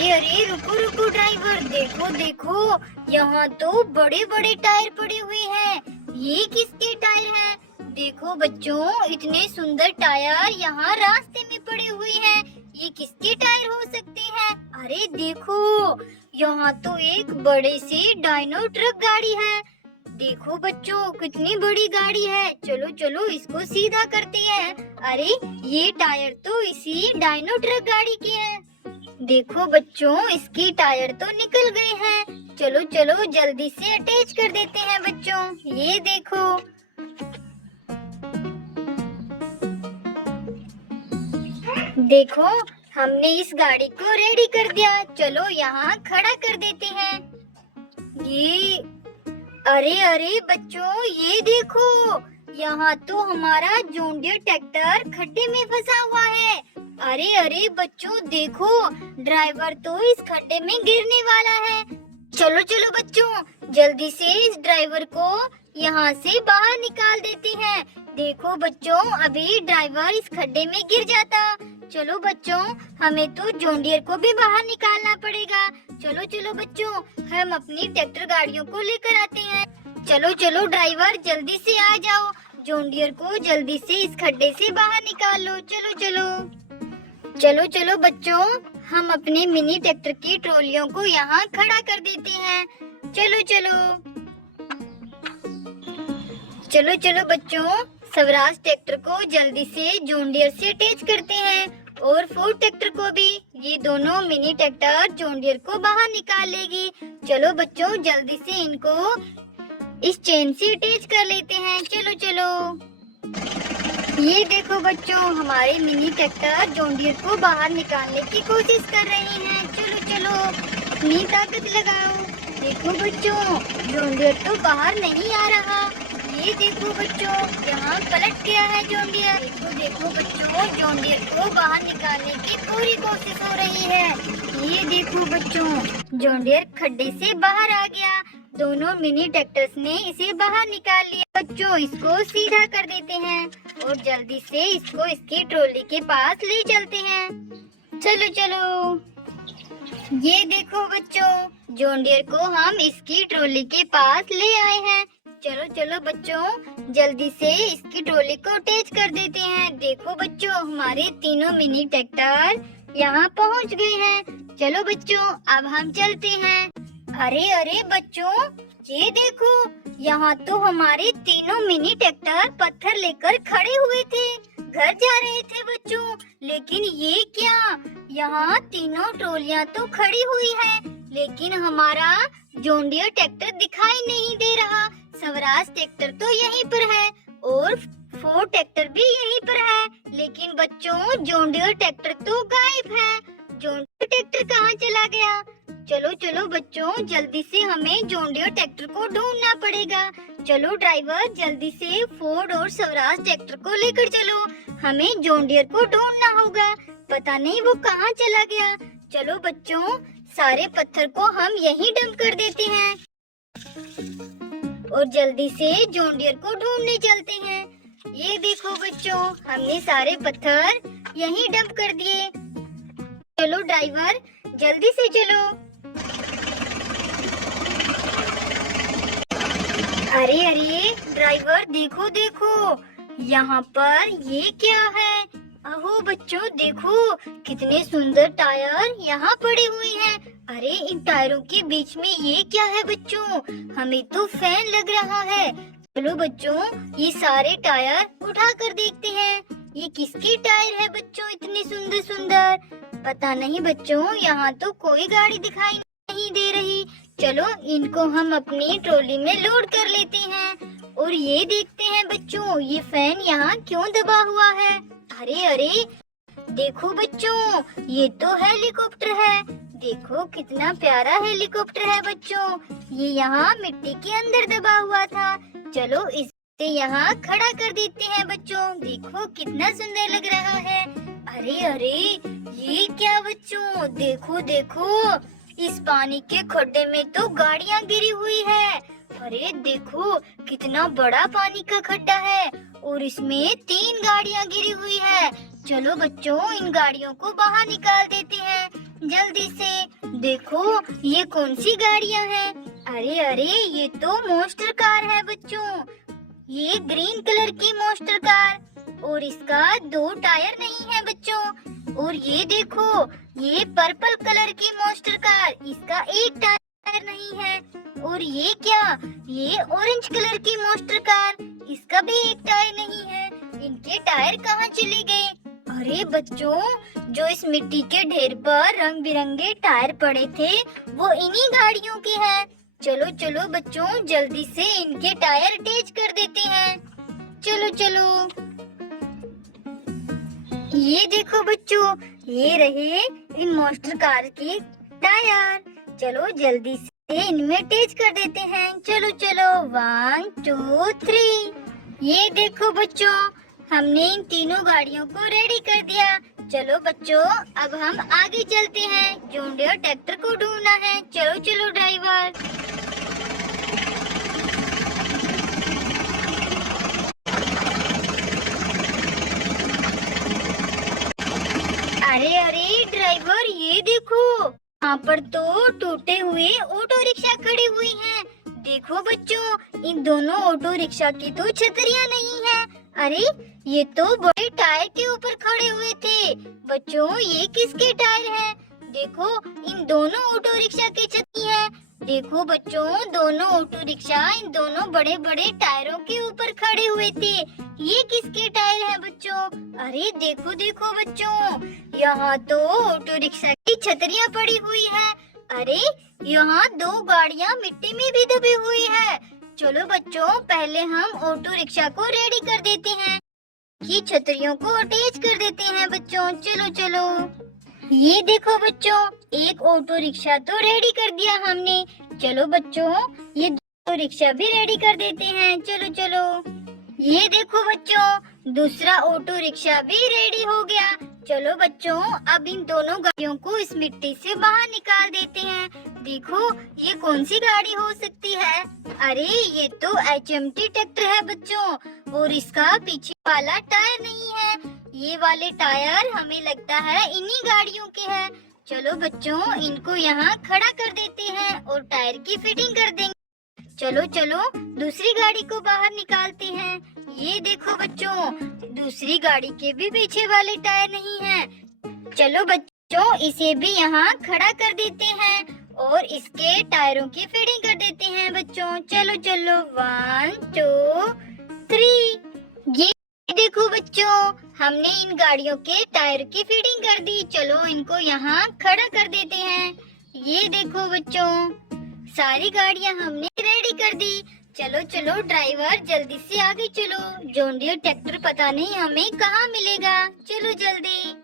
अरे अरे रुको रुको ड्राइवर, देखो देखो, यहाँ तो बड़े बड़े टायर पड़े हुए हैं। ये किसके टायर हैं? देखो बच्चों, इतने सुंदर टायर यहाँ रास्ते में पड़े हुए हैं। ये किसके टायर हो सकते हैं? अरे देखो, यहाँ तो एक बड़े से डायनो ट्रक गाड़ी है। देखो बच्चों, कितनी बड़ी गाड़ी है। चलो चलो इसको सीधा करते हैं। अरे ये टायर तो इसी डायनो ट्रक गाड़ी के हैं। देखो बच्चों, इसकी टायर तो निकल गए हैं। चलो चलो जल्दी से अटैच कर देते हैं बच्चों। ये देखो। देखो, हमने इस गाड़ी को रेडी कर दिया। चलो यहाँ खड़ा कर देते हैं। ये अरे अरे बच्चों, ये देखो, यहाँ तो हमारा जॉन डीरे ट्रैक्टर खड्डे में फंसा हुआ है। अरे अरे बच्चों देखो, ड्राइवर तो इस खड्डे में गिरने वाला है। चलो चलो बच्चों, जल्दी से इस ड्राइवर को यहाँ से बाहर निकाल देते हैं। देखो बच्चों, अभी ड्राइवर इस खड्डे में गिर जाता। चलो बच्चों, हमें तो जॉन डीरे को भी बाहर निकालना पड़ेगा। चलो चलो बच्चों, हम अपनी ट्रैक्टर गाड़ियों को लेकर आते हैं। चलो चलो ड्राइवर, जल्दी से आ जाओ। जॉन डीरे को जल्दी से इस खड्डे से बाहर निकाल लो। चलो चलो चलो चलो बच्चों, हम अपने मिनी ट्रैक्टर की ट्रॉलियों को यहाँ खड़ा कर देते हैं। चलो चलो चलो चलो बच्चों, स्वराज ट्रैक्टर को जल्दी से जॉन डीरे से अटैच करते हैं और फोर्ड ट्रैक्टर को भी। ये दोनों मिनी ट्रैक्टर जॉन डीरे को बाहर निकाल लेगी। चलो बच्चों, जल्दी से इनको इस चेन से अटैच कर लेते हैं। चलो चलो। ये देखो बच्चों, हमारे मिनी ट्रैक्टर जॉन डीरे को बाहर निकालने की कोशिश कर रही हैं। चलो चलो, अपनी ताकत लगाओ। देखो बच्चों, जॉन डीरे तो बाहर नहीं आ रहा। ये देखो बच्चों, यहाँ पलट गया है जॉन डीरे। देखो देखो बच्चों, जॉन डीरे को बाहर निकालने की पूरी कोशिश हो रही है। ये देखो बच्चों, जॉन डीरे खड्डे से बाहर आ गया। दोनों मिनी ट्रैक्टर्स ने इसे बाहर निकाल लिया। बच्चों, इसको सीधा कर देते हैं और जल्दी से इसको इसकी ट्रॉली के पास ले चलते हैं। चलो चलो। ये देखो बच्चों, जॉन डीरे को हम इसकी ट्रॉली के पास ले आए हैं। चलो चलो बच्चों, जल्दी से इसकी ट्रॉली को अटैच कर देते हैं। देखो बच्चों, हमारे तीनों मिनी ट्रैक्टर यहाँ पहुँच गए हैं। चलो बच्चों, अब हम चलते हैं। अरे अरे बच्चों, ये देखो, यहाँ तो हमारे तीनों मिनी ट्रैक्टर पत्थर लेकर खड़े हुए थे, घर जा रहे थे बच्चों। लेकिन ये क्या, यहाँ तीनों ट्रॉलियाँ तो खड़ी हुई है, लेकिन हमारा जॉन डीरे ट्रैक्टर दिखाई नहीं दे रहा। स्वराज ट्रैक्टर तो यहीं पर है और फोर्ड ट्रैक्टर भी यहीं पर है, लेकिन बच्चों जॉन डीरे ट्रैक्टर तो गायब है। जॉन डीरे ट्रैक्टर कहाँ चला गया? चलो चलो बच्चों, जल्दी से हमें जॉन डीरे ट्रैक्टर को ढूंढना पड़ेगा। चलो ड्राइवर, जल्दी से फोर्ड और स्वराज ट्रैक्टर को लेकर चलो। हमें जॉन डीरे को ढूंढना होगा, पता नहीं वो कहाँ चला गया। चलो बच्चों, सारे पत्थर को हम यहीं डंप कर देते हैं और जल्दी से जॉन डीरे को ढूंढने चलते हैं। ये देखो बच्चों, हमने सारे पत्थर यहीं डंप कर दिए। चलो ड्राइवर, जल्दी से चलो। अरे अरे ड्राइवर, देखो देखो, यहाँ पर ये क्या है? अहो बच्चों देखो, कितने सुंदर टायर यहाँ पड़े हुए हैं। अरे इन टायरों के बीच में ये क्या है बच्चों? हमें तो फैन लग रहा है। चलो बच्चों, ये सारे टायर उठा कर देखते हैं। ये किसके टायर है बच्चों, इतने सुंदर सुंदर? पता नहीं बच्चों, यहाँ तो कोई गाड़ी दिखाई नहीं दे रही। चलो इनको हम अपनी ट्रॉली में लोड कर लेते हैं और ये देखते हैं बच्चों, ये फैन यहाँ क्यों दबा हुआ है? अरे अरे देखो बच्चों, ये तो हेलीकॉप्टर है। देखो कितना प्यारा हेलीकॉप्टर है बच्चों। ये यहाँ मिट्टी के अंदर दबा हुआ था। चलो इसे यहाँ खड़ा कर देते हैं बच्चों। देखो कितना सुंदर लग रहा है। अरे अरे ये क्या बच्चों, देखो देखो, इस पानी के खड्डे में तो गाड़ियाँ गिरी हुई है। अरे देखो कितना बड़ा पानी का खड्डा है और इसमें 3 गाड़ियाँ गिरी हुई है। चलो बच्चों, इन गाड़ियों को बाहर निकाल देते हैं। जल्दी से। देखो ये कौन सी गाड़ियाँ हैं? अरे अरे ये तो मॉन्स्टर कार है बच्चों। ये ग्रीन कलर की मॉन्स्टर कार और इसका 2 टायर नहीं है बच्चों। और ये देखो ये पर्पल कलर की मॉन्स्टर कार, इसका 1 टायर नहीं है। और ये क्या? ये ऑरेंज कलर की मॉन्स्टर कार, इसका भी 1 टायर नहीं है। इनके टायर कहाँ चले गए? अरे बच्चों, जो इस मिट्टी के ढेर पर रंग बिरंगे टायर पड़े थे वो इन्हीं गाड़ियों के हैं। चलो चलो बच्चों, जल्दी से इनके टायर अटैच कर देते हैं। चलो चलो। ये देखो बच्चों, ये रहे इन मॉन्स्टर कार के टायर। चलो जल्दी से इनमें अटैच कर देते हैं। चलो चलो 1 2 3। ये देखो बच्चों, हमने इन तीनों गाड़ियों को रेडी कर दिया। चलो बच्चों, अब हम आगे चलते हैं। जॉन डियर ट्रैक्टर को ढूंढना है। चलो चलो ड्राइवर। अरे अरे ड्राइवर, ये देखो यहाँ पर तो टूटे हुए ऑटो रिक्शा खड़ी हुई हैं। देखो बच्चों, इन दोनों ऑटो रिक्शा की तो छतरियाँ नहीं है। अरे ये तो बड़े टायर के ऊपर खड़े हुए थे। बच्चों ये किसके टायर हैं? देखो इन दोनों ऑटो रिक्शा की छतरी है। देखो बच्चों, दोनों ऑटो रिक्शा इन दोनों बड़े बड़े टायरों के ऊपर खड़े हुए थे। ये किसके टायर हैं बच्चों? अरे देखो देखो बच्चों, यहाँ तो ऑटो रिक्शा की छतरियाँ पड़ी हुई है। अरे यहाँ 2 गाड़ियाँ मिट्टी में भी दबी हुई है। चलो बच्चों, पहले हम ऑटो रिक्शा को रेडी कर देते हैं, ये छतरियों को अटैच कर देते हैं बच्चों। चलो चलो। ये देखो बच्चों, एक ऑटो रिक्शा तो रेडी कर दिया हमने। चलो बच्चों, ये 2 रिक्शा भी रेडी कर देते हैं। चलो चलो। ये देखो बच्चों, दूसरा ऑटो रिक्शा भी रेडी हो गया। चलो बच्चों, अब इन दोनों गाड़ियों को इस मिट्टी से बाहर निकाल देते हैं। देखो ये कौन सी गाड़ी हो सकती है? अरे ये तो HMT ट्रैक्टर है बच्चों, और इसका पीछे वाला टायर नहीं है। ये वाले टायर हमें लगता है इन्हीं गाड़ियों के हैं। चलो बच्चों, इनको यहाँ खड़ा कर देते हैं और टायर की फिटिंग कर देंगे। चलो चलो, दूसरी गाड़ी को बाहर निकालते हैं। ये देखो बच्चों, दूसरी गाड़ी के भी पीछे वाले टायर नहीं हैं। चलो बच्चों, इसे भी यहाँ खड़ा कर देते हैं और इसके टायरों की फिटिंग कर देते हैं बच्चों। चलो चलो 1 2 3। ये देखो बच्चों, हमने इन गाड़ियों के टायर की फिटिंग कर दी। चलो इनको यहाँ खड़ा कर देते हैं। ये देखो बच्चों, सारी गाड़ियाँ हमने रेडी कर दी। चलो चलो ड्राइवर, जल्दी से आगे चलो। जॉन डियर ट्रैक्टर पता नहीं हमें कहाँ मिलेगा। चलो जल्दी।